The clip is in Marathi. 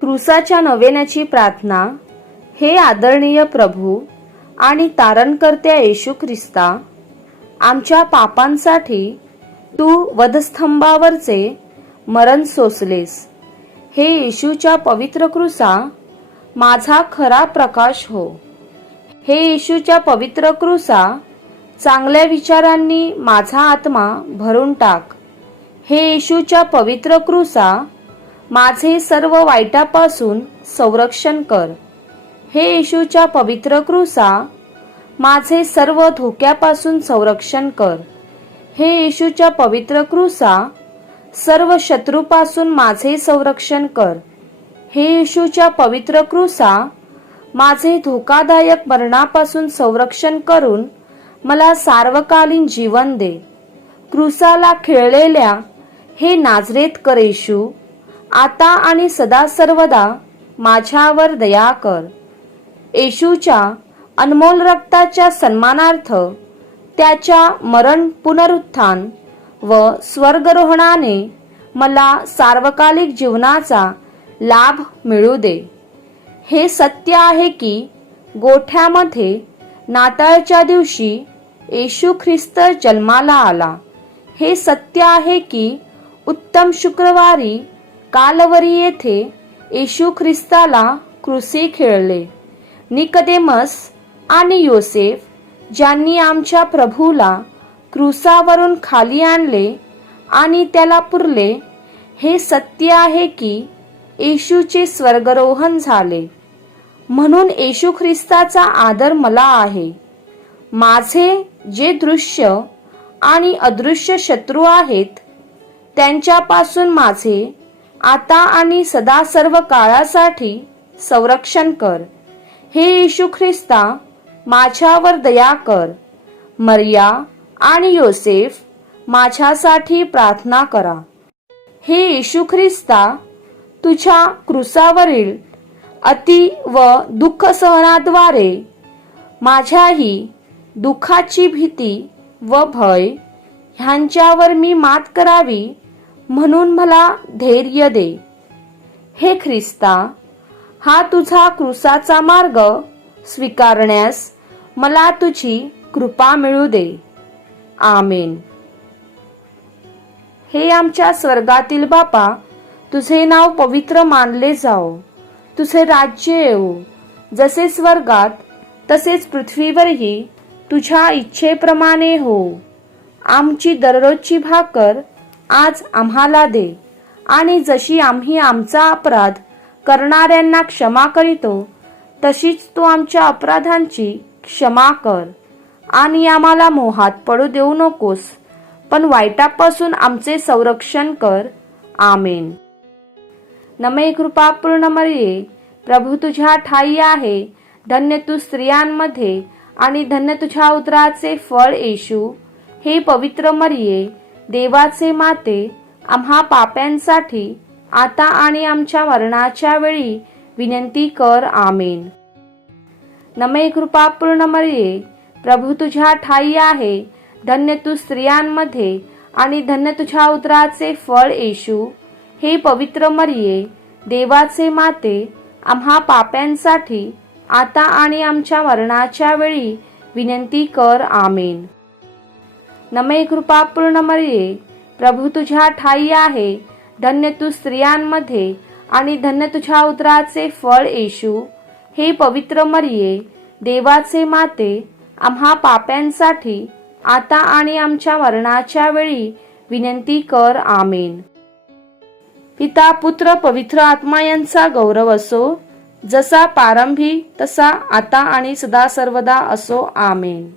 क्रुसाच्या नवेण्याची प्रार्थना हे आदरणीय प्रभू आणि तारणकर्त्या येशू ख्रिस्ता आमच्या पापांसाठी तू वधस्तंभावरचे मरण सोसलेस. हे येशूच्या पवित्र क्रुसा माझा खरा प्रकाश हो. हे येशूच्या पवित्र क्रुसा चांगल्या विचारांनी माझा आत्मा भरून टाक. हे येशूच्या पवित्र क्रुसा माझे सर्व वाईटापासून संरक्षण कर. हे येशूच्या पवित्र क्रुसा माझे सर्व धोक्यापासून संरक्षण कर. हे येशूच्या पवित्र क्रुसा सर्व शत्रूपासून माझे संरक्षण कर. हे येशूच्या पवित्र क्रुसा माझे धोकादायक मरणापासून संरक्षण करून मला सार्वकालीन जीवन दे. क्रुसाला खेळलेल्या हे नाजरेत कर येशू. आता आणि सदा सर्वदा माझ्यावर दया कर. येशूच्या अनमोल रक्ताच्या सन्मानार्थ त्याच्या मरण पुनरुत्थान व स्वर्गरोहणाने मला सार्वकालिक जीवनाचा लाभ मिळू दे. हे सत्य आहे की गोठ्यामध्ये नाताळच्या दिवशी येशू ख्रिस्त जन्माला आला. हे सत्य आहे की उत्तम शुक्रवारी कालवरी येथे येशू ख्रिस्ताला क्रुसी खेळले. निकदेमस आणि योसेफ ज्यांनी आमच्या प्रभूला क्रुसावरून खाली आणले आणि त्याला पुरले हे सत्य आहे की येशूचे स्वर्गरोहण झाले. म्हणून येशू ख्रिस्ताचा आदर मला आहे. माझे जे दृश्य आणि अदृश्य शत्रू आहेत त्यांच्यापासून माझे आता आणि सदा सर्व काळासाठी संरक्षण कर. हे येशू ख्रिस्ता माझ्यावर दया कर. मरिया आणि योसेफ माझ्यासाठी प्रार्थना करा. हे येशू ख्रिस्ता तुझ्या क्रुसावरील अति व दुःख सहनाद्वारे माझ्याही दुःखाची भीती व भय ह्यांच्यावर मी मात करावी म्हणून मला धैर्य दे. हे ख्रिस्ता हा तुझा क्रुसाचा मार्ग स्वीकारण्यास मला तुझी कृपा मिळू दे. आमेन. हे आमच्या स्वर्गातील बापा तुझे नाव पवित्र मानले जाओ. तुझे राज्य येऊ. जसे स्वर्गात तसेच पृथ्वीवरही तुझ्या इच्छेप्रमाणे हो आमची दररोजची भाकर आज आम्हाला दे. आणि जशी आम्ही आमचा अपराध करणाऱ्यांना क्षमा करीतो तशीच तू आमच्या अपराधांची क्षमा कर. आणि आम्हाला मोहात पडू देऊ नकोस पण वाईटापासून आमचे संरक्षण कर. आमेन. नमे कृपापूर्ण मरिये. प्रभू तुझ्या ठाई आहे. धन्य तू स्त्रियांमध्ये आणि धन्य तुझ्या उदराचे फळ येशू. हे पवित्र मरिये. देवाचे माते आम्हा पाप्यांसाठी आता आणि आमच्या मरणाच्या वेळी विनंती कर आमेन. नमे कृपापूर्ण मरिये प्रभू तुझ्या ठाई आहे धन्य तू स्त्रियांमध्ये आणि धन्य तुझ्या उदराचे फळ येशू. हे पवित्र मरिये देवाचे माते आम्हा पाप्यांसाठी आता आणि आमच्या मरणाच्या वेळी विनंती कर आमेन. नमे कृपापूर्ण मरिये प्रभू तुझ्या ठाई आहे. धन्य तू स्त्रियांमध्ये आणि धन्य तुझ्या उदराचे फळ येशू. हे पवित्र मरिये. देवाचे माते आम्हा पाप्यांसाठी आता आणि आमच्या मरणाच्या वेळी विनंती कर आमेन. पिता पुत्र पवित्र आत्मा यांचा गौरव असो. जसा प्रारंभी तसा आता आणि सदा सर्वदा असो आमेन.